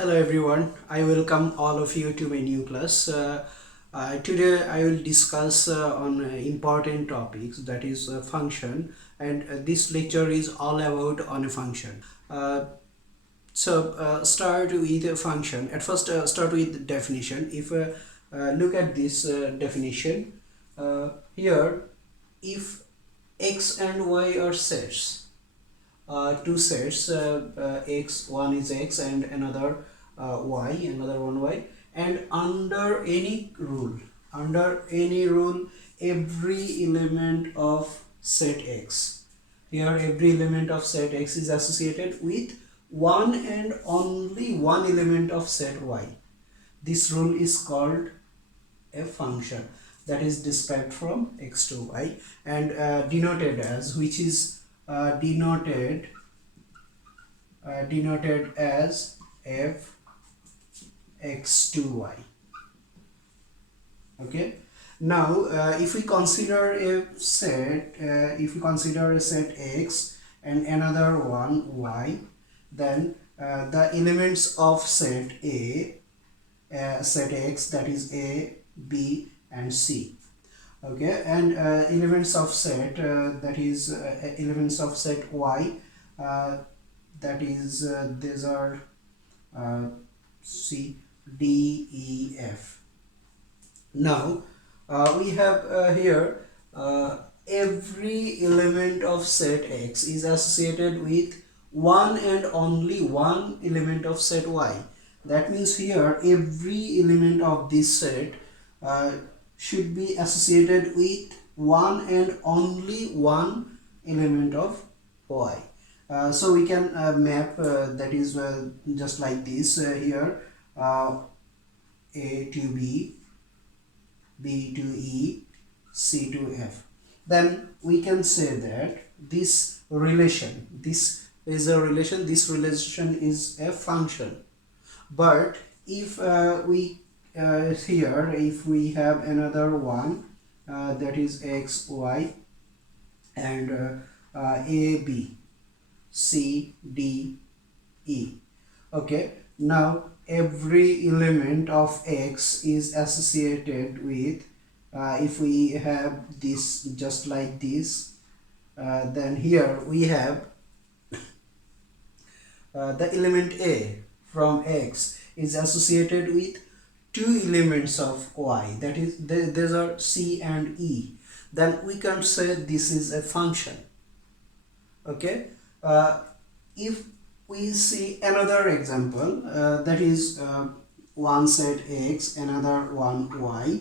Hello everyone, I welcome all of you to my new class. Today I will discuss on important topics, that is function, and this lecture is all about on a function. Start with a function. At first start with the definition. If look at this definition here, if x and y are sets, two sets, x, one is x and another y, another one y, and under any rule, every element of set x, here every element of set x is associated with one and only one element of set y. This rule is called a function, that is described from x to y and denoted as, which is denoted as f x to y. Okay, now if we consider a set, x and another one y, then the elements of set a, set x, that is a, b and c. Okay, and elements of set, that is elements of set y, that is these are c, d, e, f. Now we have here every element of set x is associated with one and only one element of set y. That means here every element of this set should be associated with one and only one element of y. So we can map, that is just like this, here a to b, b to e, c to f. Then we can say that this relation, this is a relation, this relation is a function. But if here if we have another one, that is x, y, and a, b, c, d, e. Okay, now every element of x is associated with, if we have this just like this, then here we have the element a from x is associated with two elements of y, that is these are c and e. Then we can say this is a function. Okay, if we see another example, that is one set x, another one y,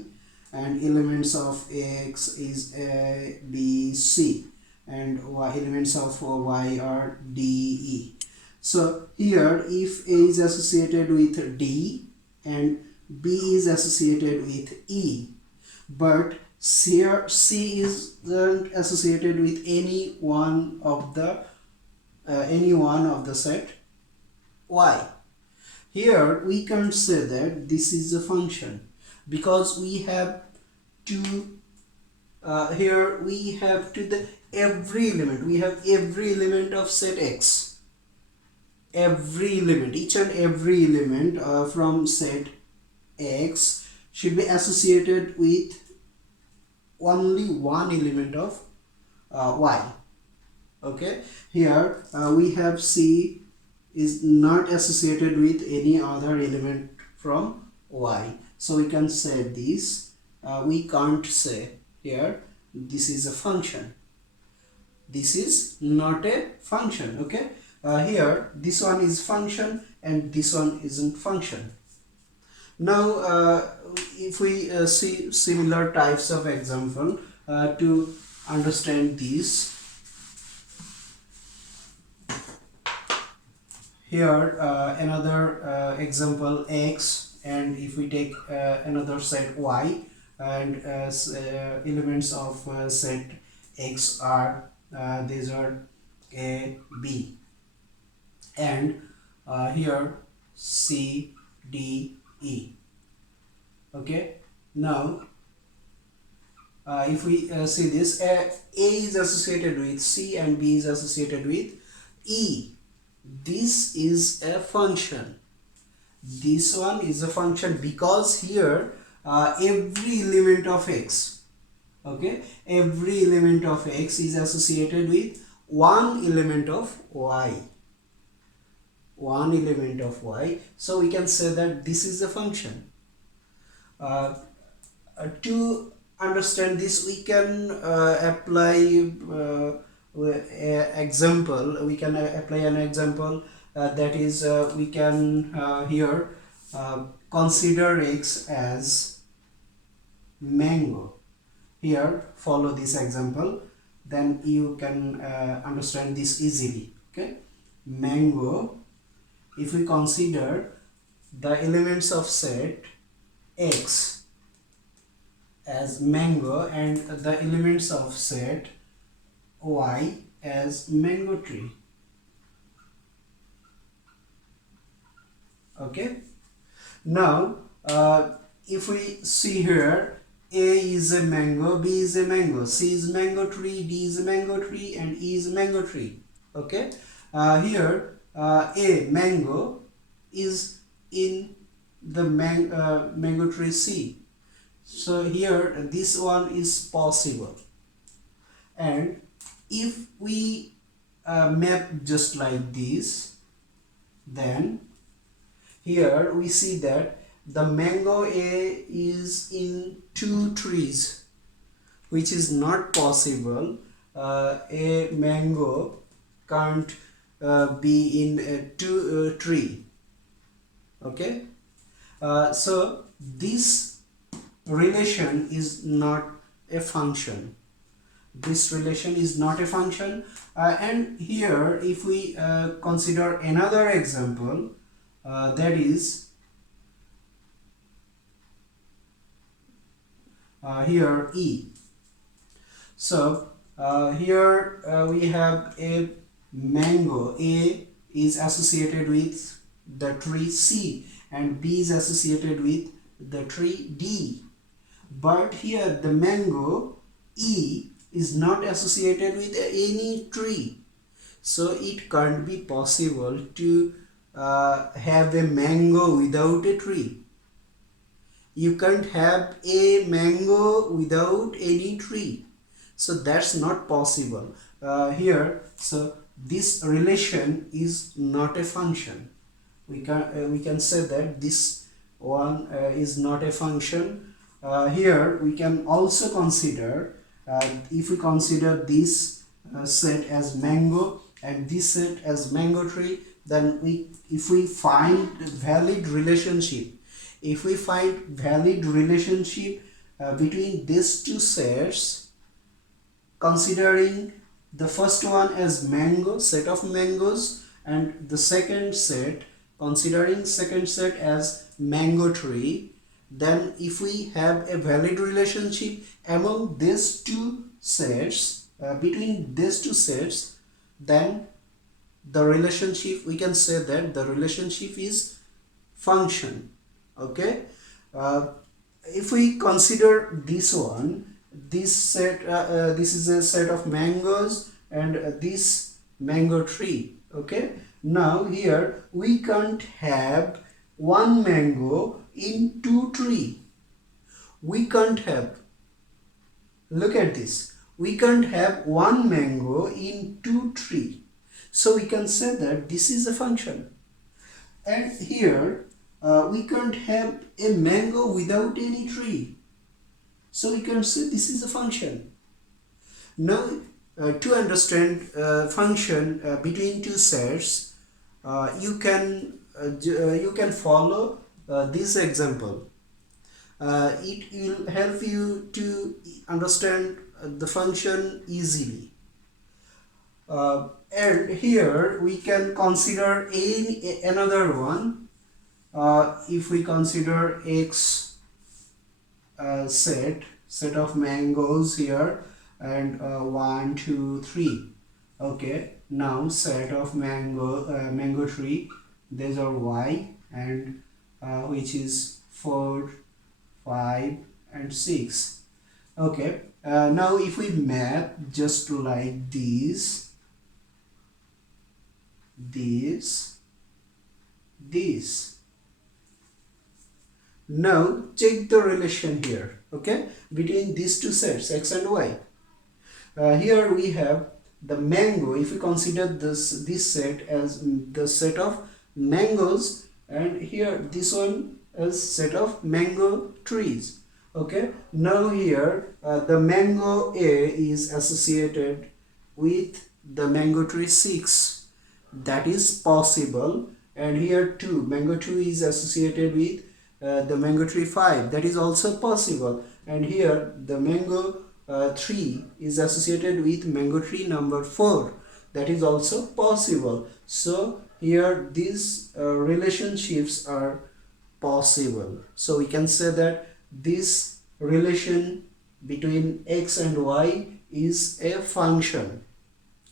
and elements of x is a, b, c, and y, elements of y are d, e. So here if a is associated with d and b is associated with e, but here c isn't associated with any one of the set y, here we can say that this is a function, because we have to here we have to the every element, we have every element of set x, every element, each and every element from set x should be associated with only one element of y. Okay, here we have c is not associated with any other element from y, so we can say this, we can't say here this is a function, this is not a function. Okay, here this one is function and this one isn't function. Now if we see similar types of example to understand this, here another example x, and if we take another set y, and elements of set x are these are a, b, and here c, d, e. Okay, now if we see this, a is associated with c and b is associated with e, this is a function, this one is a function because here every element of x, okay, every element of x is associated with one element of y, one element of y. So we can say that this is a function. To understand this, we can apply example. We can apply an example, that is we can here consider x as mango. Here follow this example, then you can understand this easily. Okay, mango, if we consider the elements of set x as mango and the elements of set y as mango tree. Okay, now if we see here, a is a mango, b is a mango, c is mango tree, d is a mango tree, and e is a mango tree. Okay, here a mango is in the mango tree c. So here this one is possible, and if we map just like this, then here we see that the mango A is in two trees, which is not possible. A mango can't be in a two tree. Okay, so this relation is not a function. This relation is not a function. And here if we consider another example, that is here E. So here we have a mango. A is associated with the tree C and B is associated with the tree D. But here the mango E is not associated with any tree. So it can't be possible to have a mango without a tree. You can't have a mango without any tree. So that's not possible here. So this relation is not a function. We can say that this one is not a function. Here we can also consider, if we consider this set as mango and this set as mango tree, then if we find valid relationship, between these two sets, considering the first one as mango, set of mangoes, and the second set, considering second set as mango tree, then if we have a valid relationship among these two sets, between these two sets, then the relationship, we can say that the relationship is function. Okay, if we consider this one, this set, this is a set of mangoes and this mango tree. Okay, now here we can't have one mango in two tree. We can't have, look at this, we can't have one mango in two tree. So we can say that this is a function. And here we can't have a mango without any tree. So we can say this is a function. Now to understand function between two sets, you can follow this example. It will help you to understand the function easily. And here we can consider another one. If we consider x set of mangoes here, and 1 2 3. Okay, now set of mango tree, these are y, and which is 4 5 and 6. Okay, now if we map just like this, Now check the relation here, okay, between these two sets x and y. Here we have the mango. If we consider this set as the set of mangoes, and here this one as set of mango trees. Okay, now here the mango A is associated with the mango tree 6. That is possible. And here 2, mango 2 is associated with the mango tree 5. That is also possible. And here the mango 3 is associated with mango tree number 4. That is also possible. So here these relationships are possible. So we can say that this relation between x and y is a function.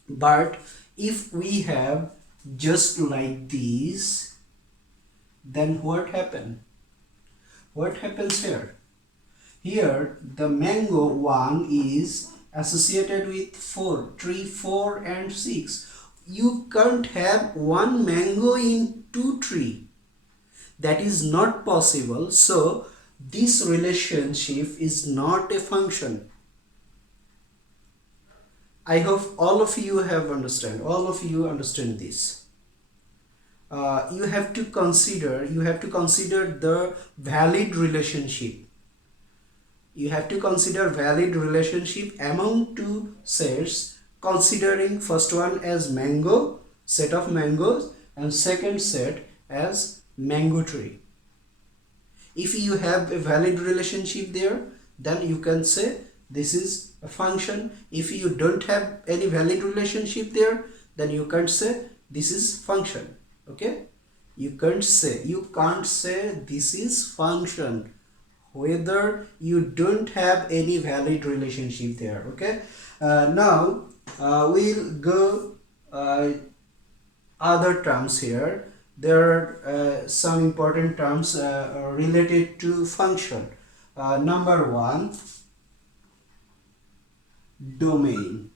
But if we have just like these, then what happens? What happens here? Here the mango 1 is associated with 4, tree 4 and 6. You can't have one mango in 2 tree. That is not possible. So this relationship is not a function. I hope all of you understand this. You have to consider the valid relationship. You have to consider valid relationship among two sets, considering first one as mango, set of mangoes, and second set as mango tree. If you have a valid relationship there, then you can say this is a function. If you don't have any valid relationship there, then you can't say this is function. Okay, you can't say this is function whether you don't have any valid relationship there. Okay, now we'll go other terms here. There are some important terms related to function. Number 1, domain,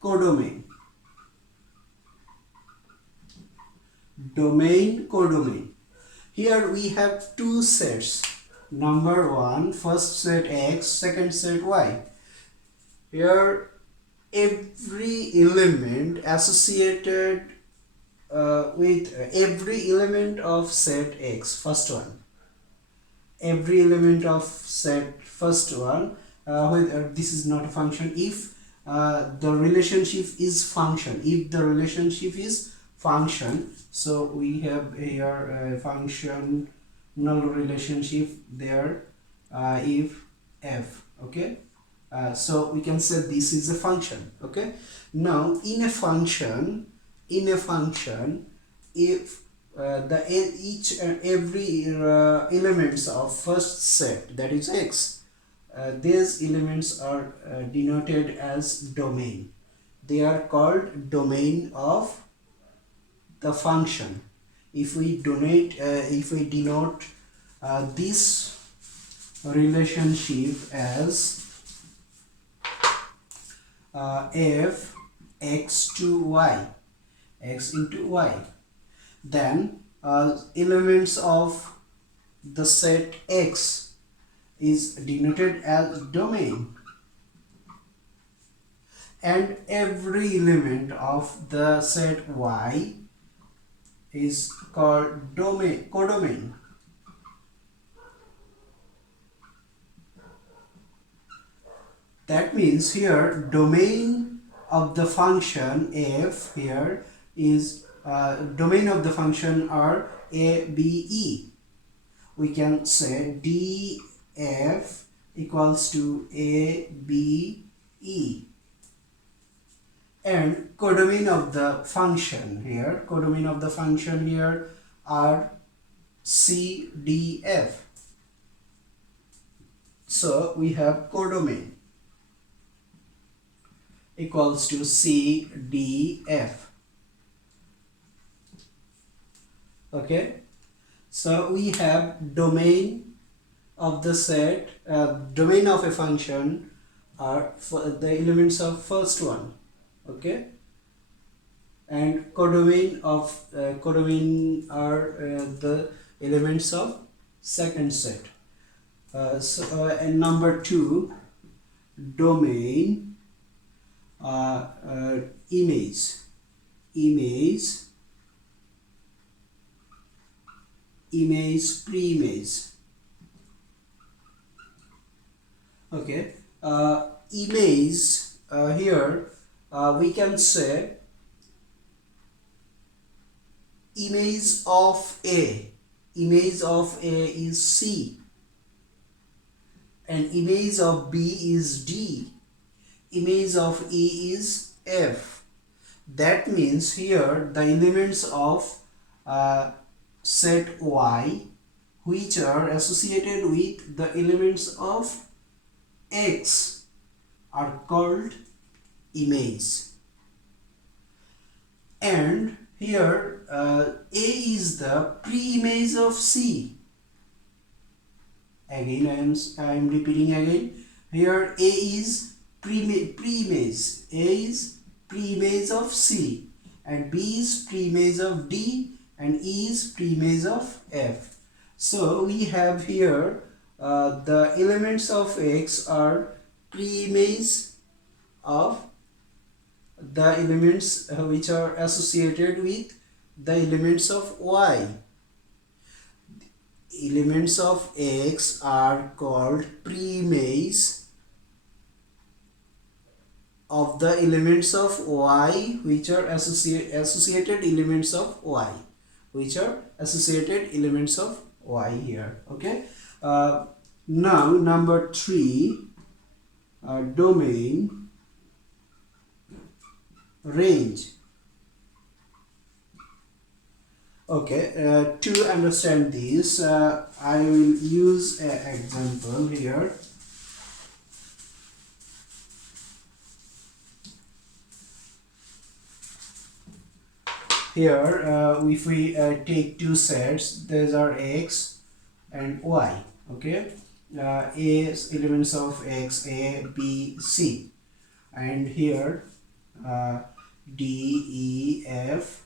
codomain, domain, codomain. Here we have two sets. Number 1, first set x, second set y. Here every element associated with every element of set x, first one. Every element of set first one, whether this is not a function, if the relationship is function. If the relationship is function, so we have here a functional relationship there, if f. Okay, so we can say this is a function. Okay, now in a function, if each and every elements of first set, that is x, these elements are denoted as domain. They are called domain of the function. If we denote this relationship as f x to y, x into y, then elements of the set x is denoted as domain, and every element of the set y is called codomain. That means here domain of the function f here is domain of the function are a, b, e. We can say df equals to a, b, e. And codomain of the function here are c, d, f. So we have codomain equals to c, d, f. Okay, so we have domain of the set, domain of a function are for the elements of first one. Okay, and codomain are the elements of second set. And number 2, domain, image, pre-image. Okay, image, here we can say image of A. Image of A is C, and image of B is D. Image of E is F. That means here the elements of set Y which are associated with the elements of X are called image. And here A is the pre-image of C. Again I am repeating again. Here A is pre-image. A is pre-image of C, and B is pre-image of D, and E is pre-image of F. So we have here the elements of X are pre-image of the elements which are associated with the elements of Y. Elements of X are called pre-image of the elements of Y which are associated elements of Y, which are associated elements of Y here. Okay. Now number 3, domain, range. Okay, to understand this, I will use an example here. Here, if we take two sets, these are X and Y. Okay, A is elements of X, A, B, C, and here D, E, F,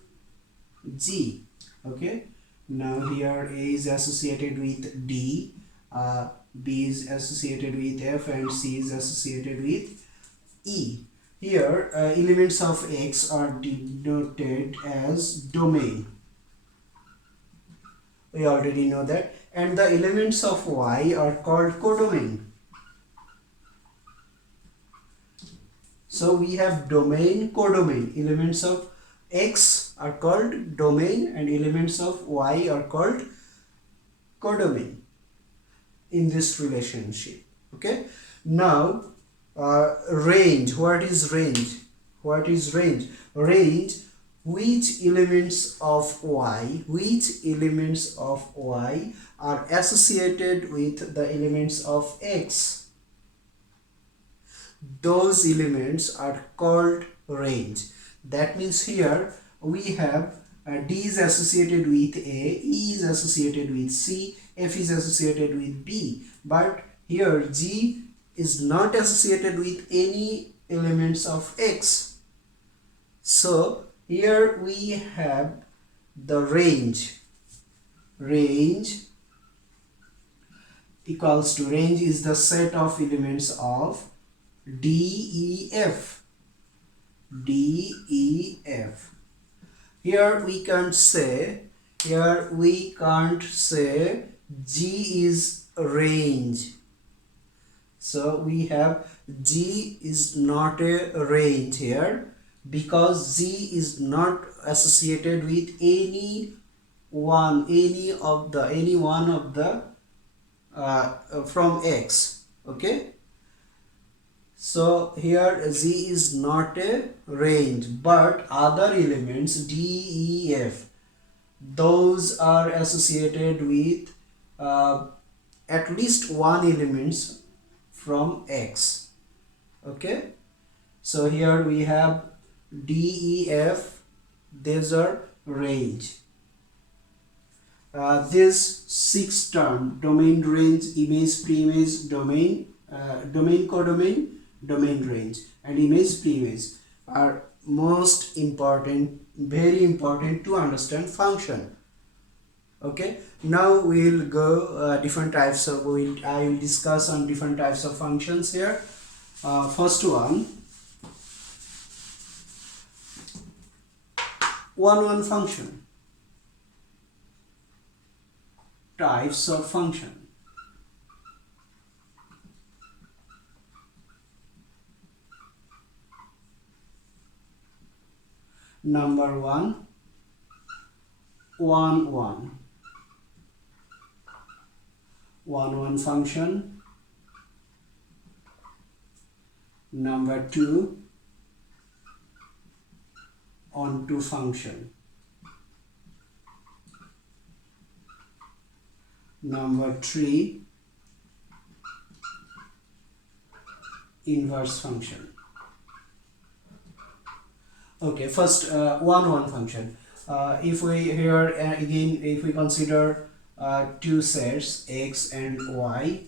G. Okay, now here A is associated with D, B is associated with F, and C is associated with E. Here elements of X are denoted as domain. We already know that. And the elements of Y are called codomain. So we have domain, codomain. Elements of X are called domain and elements of Y are called codomain in this relationship. Okay. Now range. What is range? What is range? Range, which elements of Y are associated with the elements of X. Those elements are called range. That means here we have D is associated with A, E is associated with C, F is associated with B, but here G is not associated with any elements of X. So here we have the range. Range equals to, range is the set of elements of D, E, F. D, E, F. Here we can't say G is range. So we have G is not a range here because G is not associated with any one of the from X. Okay. So here Z is not a range, but other elements D, E, F, those are associated with at least one elements from X. Okay. So here we have D, E, F, these are range. This 6 term, domain, range, image, pre-image, domain, domain, codomain, domain, range, and image, pre-image, are most important, very important to understand function. Okay, now we'll go different types of, I will discuss on different types of functions here. First one function, types of function. Number one, one function. Number two, onto function. Number three, inverse function. Okay, first one function. If we here again, if we consider two sets x and y,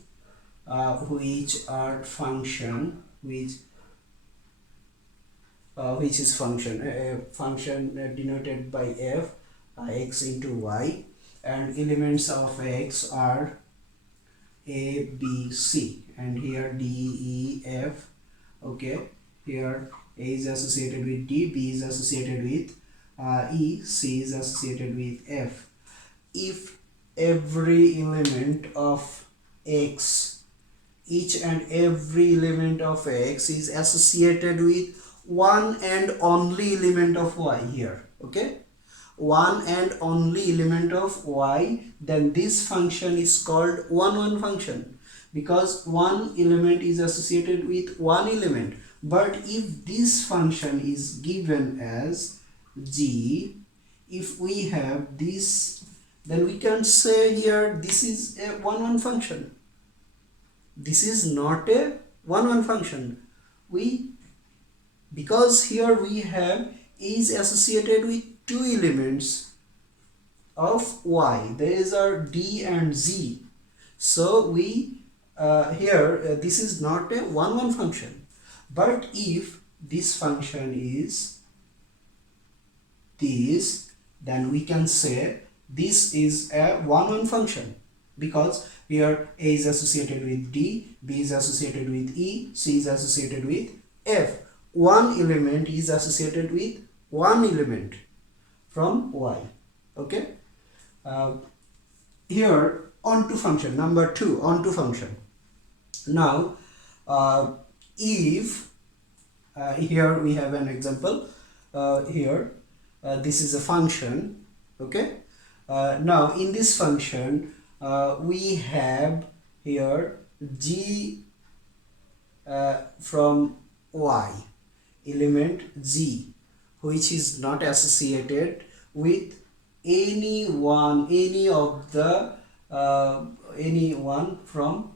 which are function, which is function denoted by f, x into y, and elements of x are a, b, c, and here d, e, f. Okay, here a is associated with d, b is associated with e, c is associated with f. If every element of x, each and every element of x is associated with one and only element of y here, okay, one and only element of y, then this function is called one function, because one element is associated with one element. But if this function is given as g, if we have this, then we can say here this is a one function. This is not a one function. Because here we have is associated with two elements of y. These are d and z. So we here this is not a one function. But if this function is this, then we can say this is a one function, because here a is associated with d, b is associated with e, c is associated with f. One element is associated with one element from y. Okay, here onto function, number two, onto function. Now if here we have an example, here this is a function. Okay, now in this function we have here g from y, element g, which is not associated with any one from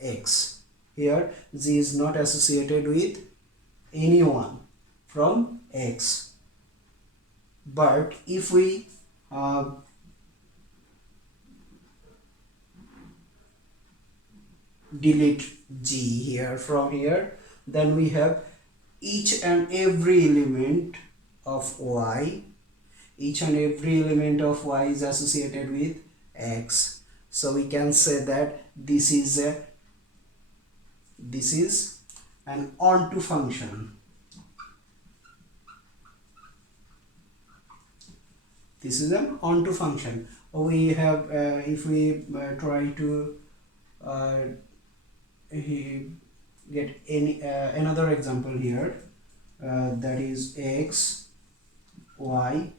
x. Here g is not associated with anyone from x. But if we delete g here from here, then we have each and every element of y, each and every element of y is associated with x. So we can say that this is an onto function. This is an onto function. We have if we try to get any another example here, that is x, y,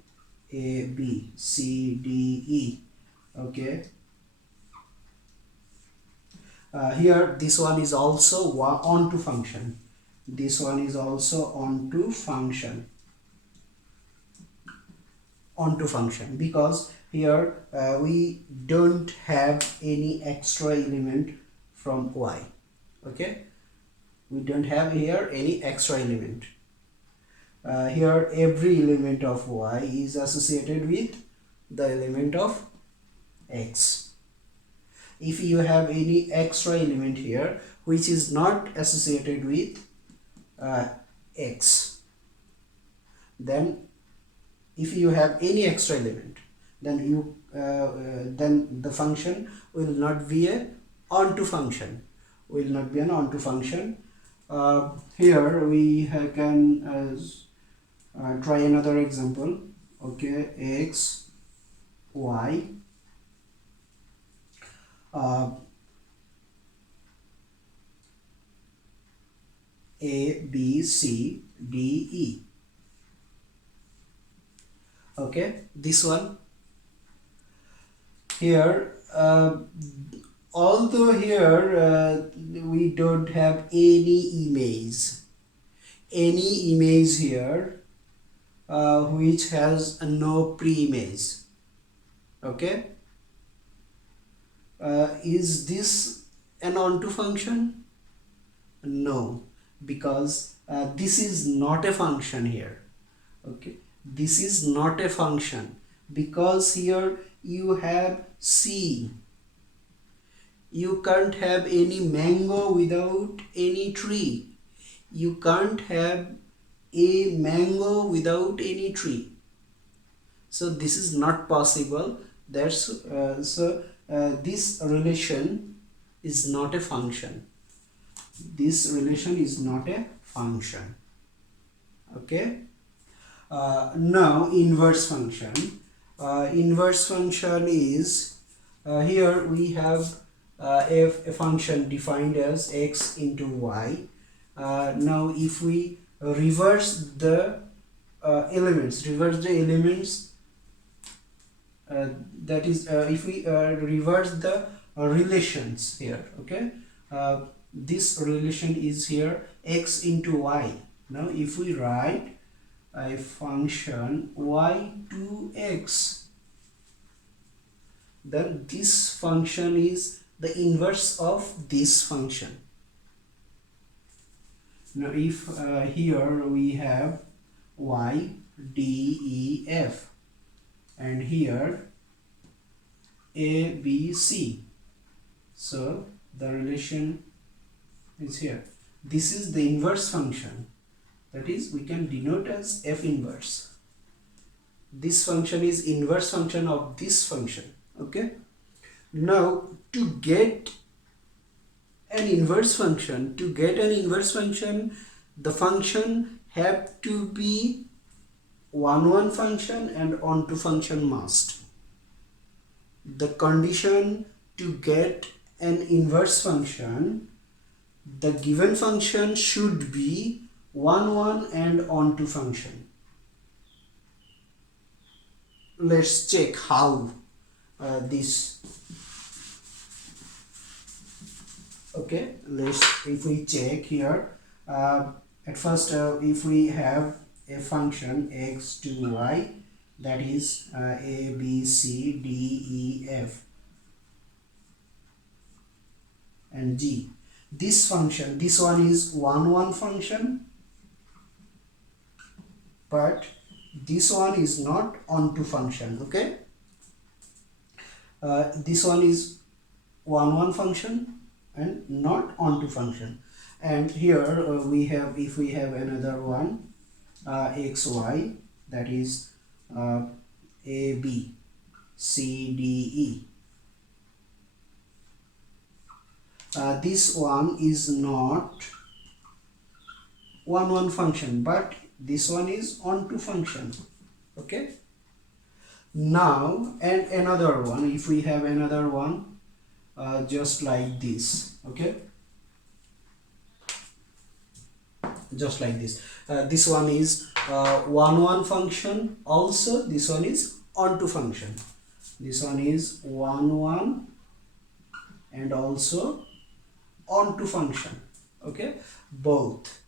a, b, c, d, e. Okay, here this one is also onto function. This one is also onto function. Onto function, because here we don't have any extra element from y. Okay, we don't have here any extra element. Here every element of y is associated with the element of x. If you have any extra element here which is not associated with x, then if you have any extra element, then then the function will not be a onto function, will not be an onto function. Here we can try another example. Okay, x, y, a, b, c, d, e. Okay, this one here, although here we don't have any image here which has no pre-image. Okay, is this an onto function? No, because this is not a function here. Okay, this is not a function because here you have C. You can't have any mango without any tree. You can't have a mango without any tree. So this is not possible. That's this relation is not a function. This relation is not a function. Okay. Now inverse function. Inverse function is here we have a function defined as x into y. Now if we reverse the elements, that is if we reverse the relations here. Okay, this relation is here x into y. Now if we write a function y to x, then this function is the inverse of this function. Now if here we have y, d, e, f, and here a, b, c, so the relation is here. This is the inverse function, that is we can denote as f inverse. This function is inverse function of this function. Okay, now to get an inverse function, the function have to be one function and onto function must. The condition to get an inverse function, the given function should be one and onto function. Let's check how this. Okay, if we check here, at first if we have a function x to y, that is a, b, c, d, e, f and g. This function, this one is one function, but this one is not onto function. Okay, this one is one function and not onto function. And here we have, if we have another one, x, y, that is a, b, c, d, e. This one is not one function, but this one is onto function. Okay, now and another one, if we have another one just like this. Okay, just like this. This one is one function, also this one is onto function. This one is one and also onto function. Okay, both.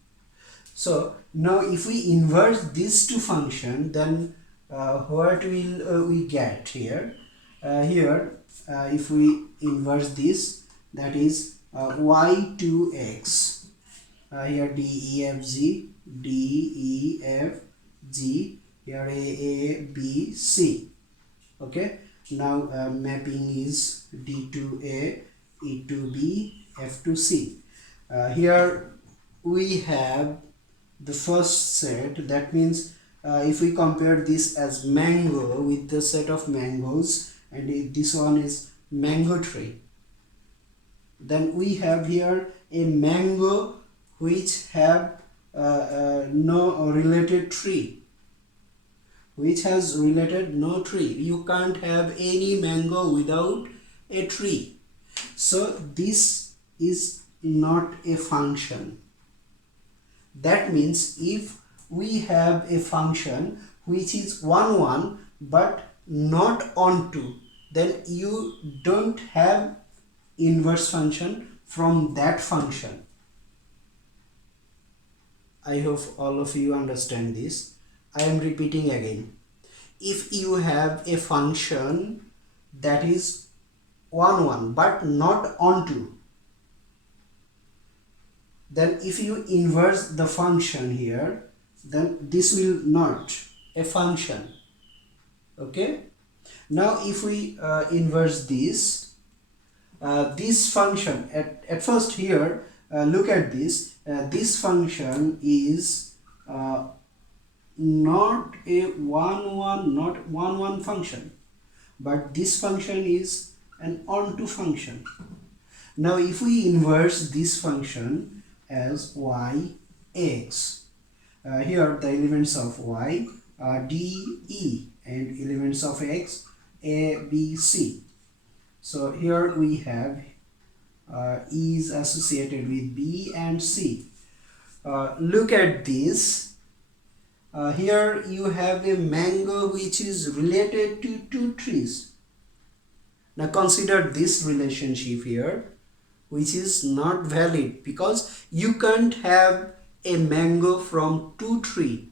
So now if we inverse these two function, then what will we get here? If we inverse this, that is y to x. Here d, e, f, g, d, e, f, g, here a, b, c. Okay, now mapping is d to a, e to b, f to c. Here we have the first set, that means if we compare this as mango with the set of mangoes, and this one is mango tree, then we have here a mango which have no related tree, which has related no tree. You can't have any mango without a tree. So this is not a function. That means if we have a function which is 1 1 but not on 2, then you don't have inverse function from that function. I hope all of you understand this. I am repeating again. If you have a function that is 1 1 but not on 2, then if you inverse the function here, then this will not a function. Okay, now if we inverse this, this function at first here, look at this, this function is not a 1 1 not 1 1 function, but this function is an onto function. Now if we inverse this function as yx, here the elements of y are d, e, and elements of x a, b, c. So here we have e is associated with b and c. Look at this. Here you have a mango which is related to 2 trees. Now consider this relationship here, which is not valid because you can't have a mango from 2 trees.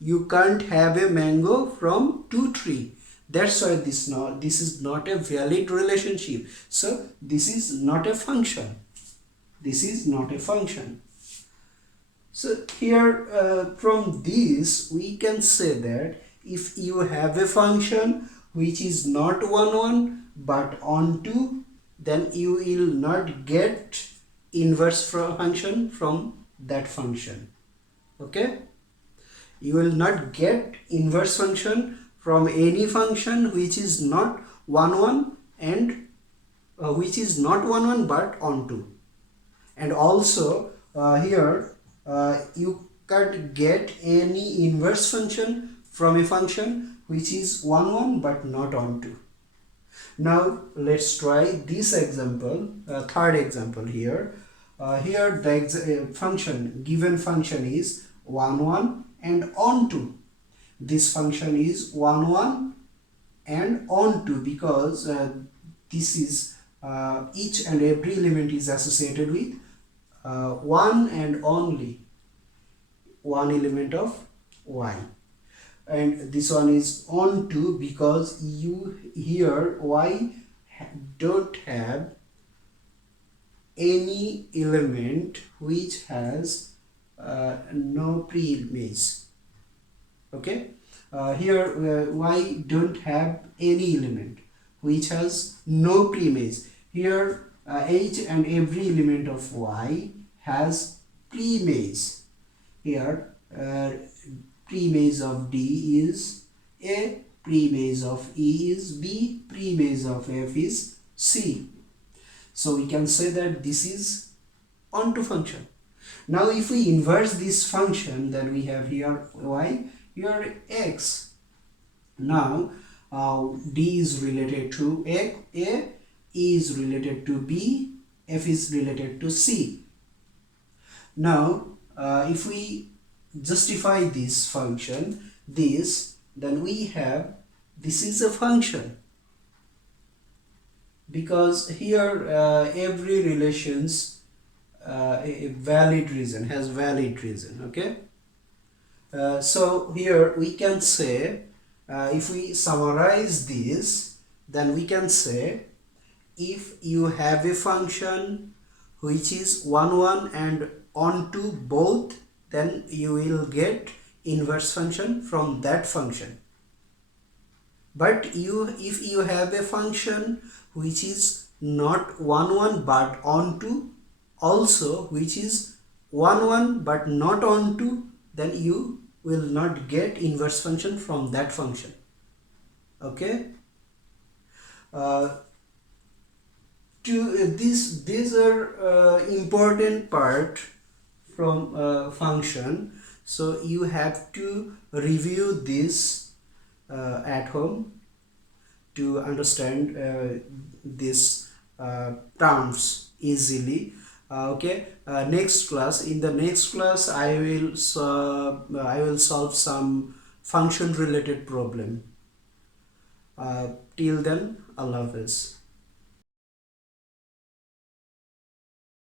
You can't have a mango from 2 trees. That's why this is not a valid relationship. So this is not a function. This is not a function. So here from this we can say that if you have a function which is not 1 1 but on 2, then you will not get inverse function from that function. Okay, you will not get inverse function from any function which is not 1 1 and which is not 1 1 but on 2. And also here you can't get any inverse function from a function which is 1 1 but not on 2. Now let's try this example, third example here. Here the function, given function is 1 1 and on 2. This function is 1 1 and on 2 because this is each and every element is associated with one and only one element of y. And this one is on 2 because you here y don't have any element which has no pre-image. Okay, here y don't have any element which has no pre-image. Here each and every element of y has pre-image. Here pre-image of D is A, pre-image of E is B, pre-image of F is C. So we can say that this is onto function. Now if we inverse this function, then we have here y, here x. Now D is related to A, E is related to B, F is related to C. Now if we justify this function, then we have this is a function, because here every relations a valid reason has valid reason. Okay, so here we can say if we summarize this, then we can say if you have a function which is 1 1 and onto both, then you will get inverse function from that function. But if you have a function which is not 1 1 but onto, also which is 1 1 but not onto, then you will not get inverse function from that function. Okay, these are important part from function, so you have to review this at home to understand these terms easily. Okay, next class, in the next class I will solve some function related problem. Till then, Allah Hafiz.